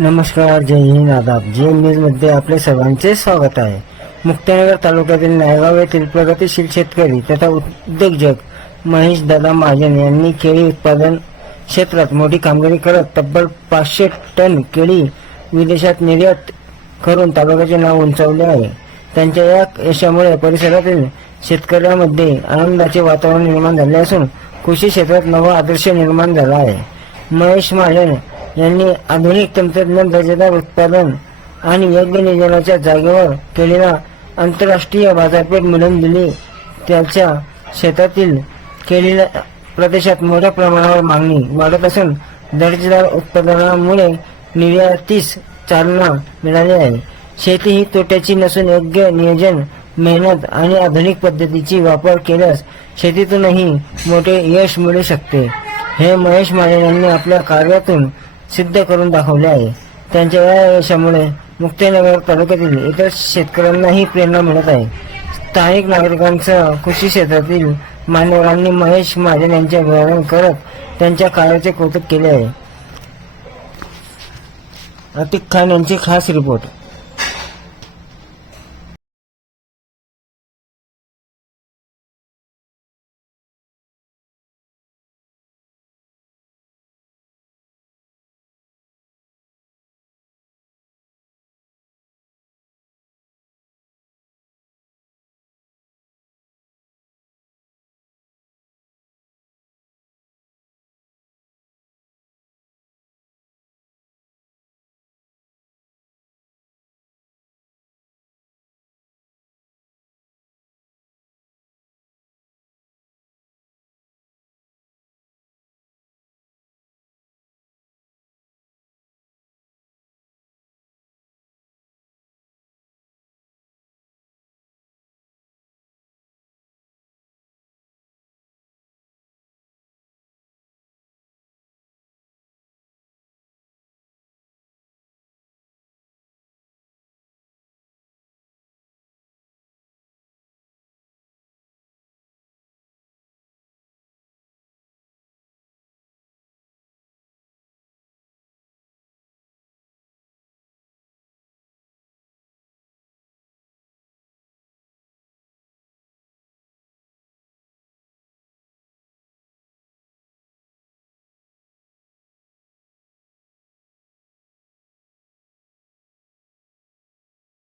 नमस्कार, जय हिंद, आदाब. जे न्यूजमध्ये आपले सर्वांचे स्वागत आहे. मुक्ताईनगर तालुक्यातील नायगाव येथील प्रगतिशील शेतकरी तथा उद्योजक महेश दादा महाजन यांनी केळी उत्पादन क्षेत्रात मोठी कामगिरी करत तब्बल 500 टन केळी विदेशात निर्यात करून तालुक्याचे नाव उंचावले आहे. त्यांच्या या यशामुळे परिसरातील शेतकऱ्यांमध्ये आनंदाचे वातावरण निर्माण झाले असून कृषी क्षेत्रात नवा आदर्श निर्माण झाला आहे. महेश महाजन यांनी आधुनिक तंत्रज्ञान, दर्जेदार उत्पादन आणि योग्य नियोजनाच्या जागेवर केळीला आंतरराष्ट्रीय बाजारपेठ मिळवून दिली. त्याच्या शेतातील केळीला प्रदेशात मोठ्या प्रमाणावर मागणी वाढत असून दर्जेदार उत्पादनामुळे निर्यातीस चालना मिळाली आहे. शेती ही तोट्याची नसून योग्य नियोजन, मेहनत आणि आधुनिक पद्धतीची वापर केल्यास शेतीतूनही मोठे यश मिळू शकते. हे महेश महाजन यांनी आपल्या कार्यातून सिद्ध करून दाखवले आहे. त्यांच्या या यशामुळे मुक्ताईनगर तालुक्यातील इतर शेतकऱ्यांनाही प्रेरणा मिळत आहे. स्थानिक नागरिकांसह कृषी क्षेत्रातील मान्यवरांनी महेश महाजन यांचे अभिनंदन करत त्यांच्या कार्याचे कौतुक केले आहे. अतिक खान यांची खास रिपोर्ट.